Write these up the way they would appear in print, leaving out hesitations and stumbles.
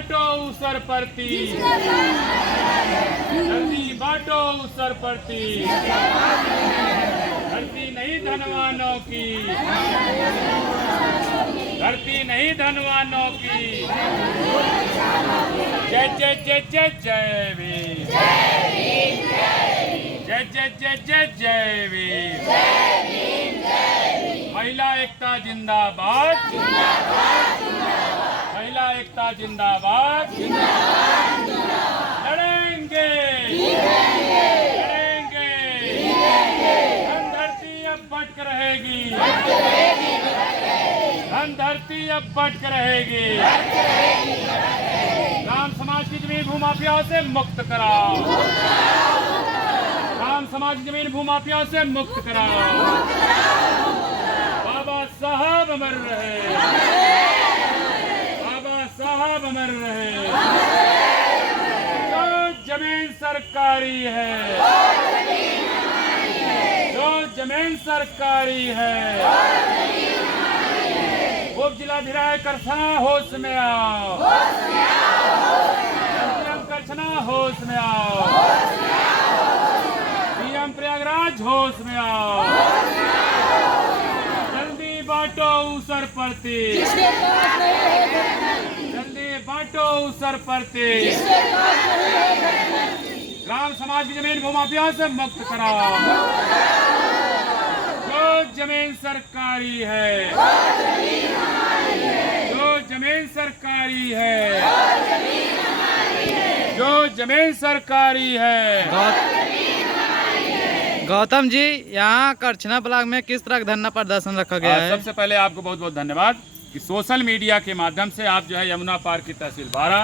बांटो सरपरती, जल्दी बांटो सरपरती। धरती नहीं धनवानों की, धरती नहीं धनवानों की। जय जय जय जय जय वीर, जय जय जय जय जय वीर। महिला एकता जिंदाबाद, महिला एकता जिंदाबाद। लड़ेंगे लड़ेंगे, धन धरती अब बटक रहेगी, धन धरती अब बटक रहेगी। राम समाज की जमीन भूमाफियाओं से मुक्त कराओ, राम समाज की जमीन भूमाफियाओं से मुक्त कराओ। बाबा साहब अमर रहे, बाबा साहब अमर रहे। जो जमीन सरकारी है, जो जमीन सरकारी है। उप जिलाधिकारी करछना होश में आओ, करछना होश में आओ। डीएम प्रयागराज होश में आओ। जल्दी बांटो सरपरती, जल्दी बांटो सरपरती। ग्राम समाज की जमीन भूमाफिया से मुक्त कराओ। जो जमीन सरकारी है, जो जमीन सरकारी है, जो जमीन सरकारी है। गौतम जी, यहाँ करछना ब्लॉक में किस तरह का धरना प्रदर्शन रखा गया है? सबसे पहले आपको बहुत बहुत धन्यवाद कि सोशल मीडिया के माध्यम से आप जो है यमुना पार की तहसील बारा,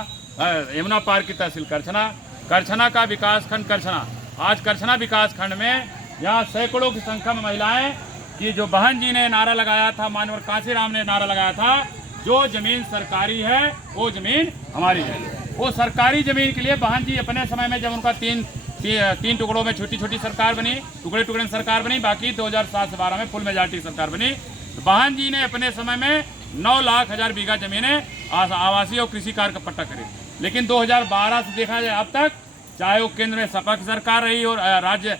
यमुना पार की तहसील करछना, करछना का विकास खंड करछना, आज करछना विकास खंड में यहाँ सैकड़ों की संख्या में महिलाएं कि जो बहन जी ने नारा लगाया था, मानवर कांसीराम ने नारा लगाया था, जो जमीन सरकारी है वो जमीन हमारी है। वो सरकारी जमीन के लिए बहन जी अपने समय में जब उनका तीन टुकड़ों में छोटी छोटी सरकार बनी, टुकड़े टुकड़े में सरकार बनी, बाकी 2007 से 12 में फुल मेजॉरिटी सरकार बनी, तो बहन जी ने अपने समय में 9,00,000 बीघा जमीनें आवासीय और कृषि कार्य का पट्टा करे। लेकिन 2012 से देखा जाए अब तक, चाहे वो केंद्र में सपा की सरकार रही हो, राज्य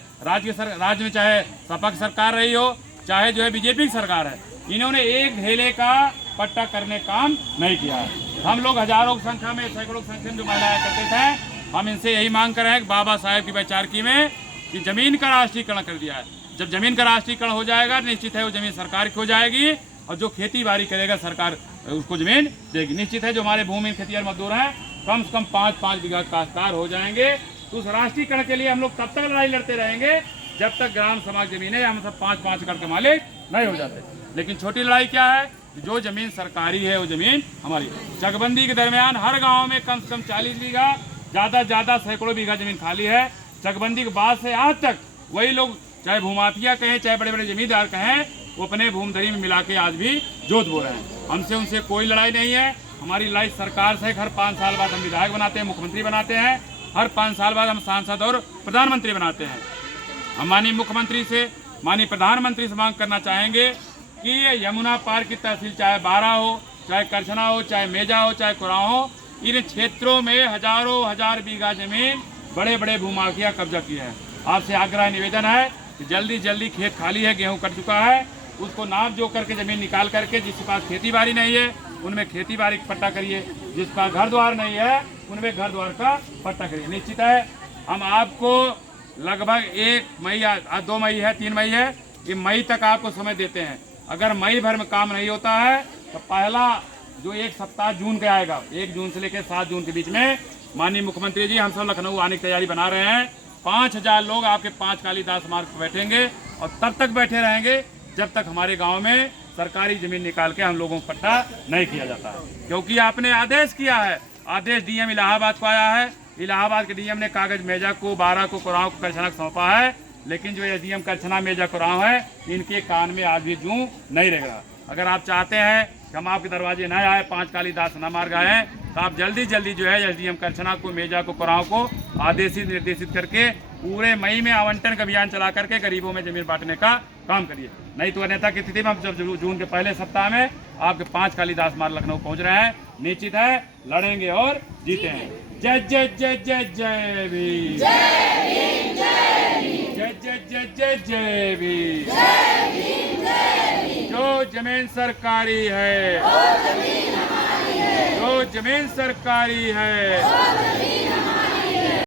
में चाहे सपा की सरकार रही हो, चाहे जो है बीजेपी की सरकार है, इन्होंने एक ढेले का पट्टा करने काम नहीं किया है। हम लोग हजारों की संख्या में, सैकड़ों की संख्या में जो महिलाएं करते थे, हम इनसे यही मांग कर रहे हैं कि बाबा साहेब की वैचारिकी में कि जमीन का राष्ट्रीयकरण कर दिया है। जब जमीन का राष्ट्रीयकरण हो जाएगा, निश्चित है वो जमीन सरकार की हो जाएगी और जो खेती बाड़ी करेगा सरकार उसको जमीन देगी। निश्चित है जो हमारे भूमि खेतिहर मजदूर हैं, कम से कम 5-5 बीघा काश्तकार हो जाएंगे। तो उस राष्ट्रीयकरण के लिए हम लोग तब तक लड़ाई लड़ते रहेंगे जब तक ग्राम समाज जमीनें हम सब 5-5 एकड़ के मालिक नहीं हो जाते। लेकिन छोटी लड़ाई क्या है, जो जमीन सरकारी है वो जमीन हमारी है। चकबंदी के दरमियान हर गांव में कम से कम 40 बीघा, ज़्यादा सैकड़ों बीघा जमीन खाली है। चकबंदी के बाद से आज तक वही लोग, चाहे भूमाफिया कहें चाहे बड़े बड़े जमींदार कहें, वो अपने भूमधरी में मिला के आज भी जोत बो रहे हैं। हमसे उनसे कोई लड़ाई नहीं है। हमारी लड़ाई सरकार से, हर 5 साल बाद हम विधायक बनाते हैं, मुख्यमंत्री बनाते हैं, हर 5 साल बाद हम सांसद और प्रधानमंत्री बनाते हैं। हम माननीय मुख्यमंत्री से, माननीय प्रधानमंत्री से मांग करना चाहेंगे कि ये यमुना पार की तहसील चाहे बारा हो, चाहे करछना हो, चाहे मेजा हो, चाहे कुराव हो, इन क्षेत्रों में हजारों हजार बीघा जमीन बड़े बड़े भूमाफिया कब्जा किए हैं। आपसे आग्रह निवेदन है कि जल्दी जल्दी खेत खाली है, गेहूं कट चुका है, उसको नाप जो करके जमीन निकाल करके, जिसके पास खेती बाड़ी नहीं है उनमें खेती बाड़ी का पट्टा करिए, जिसके पास घर द्वार नहीं है उनमें घर द्वार का पट्टा करिए। निश्चित है हम आपको लगभग 1 मई, 2 मई है, 3 मई है, ये मई तक आपको समय देते हैं। अगर मई भर में काम नहीं होता है तो पहला जो 1 सप्ताह जून का आएगा, 1 जून से लेकर 7 जून के बीच में माननीय मुख्यमंत्री जी हम सब लखनऊ आने की तैयारी बना रहे हैं। 5,000 लोग आपके 5 कालीदास मार्ग पर बैठेंगे और तब तक बैठे रहेंगे जब तक हमारे गांव में सरकारी जमीन निकाल के हम लोगों को पट्टा नहीं किया जाता है। क्योंकि आपने आदेश किया है, आदेश डीएम इलाहाबाद को आया है, इलाहाबाद के डीएम ने कागज मेजा को, बारा को, कुराव को, करछना को सौंपा है, लेकिन जो एसडीएम करछना, मेजा, कुराव है, इनके कान में आज भी जूं नहीं रहेगा। अगर आप चाहते हैं कि हम आपके दरवाजे न आए, 5 कालीदास न मार गए, तो आप जल्दी जल्दी जो है एसडीएम करछना को, मेजा को, कुराव को आदेशित निर्देशित करके पूरे मई में आवंटन का अभियान चला करके गरीबों में जमीन बांटने का काम करिए। नहीं तो अन्यथा की स्थिति में हम जब जून के पहले सप्ताह में आपके 5 कालिदास मार्ग लखनऊ पहुंच रहे हैं। निश्चित है लड़ेंगे और जीतेंगे। जय जय जय जय जय भीम, जय जय जय जय जय भीम। जो जमीन सरकारी है, जो जमीन सरकारी है,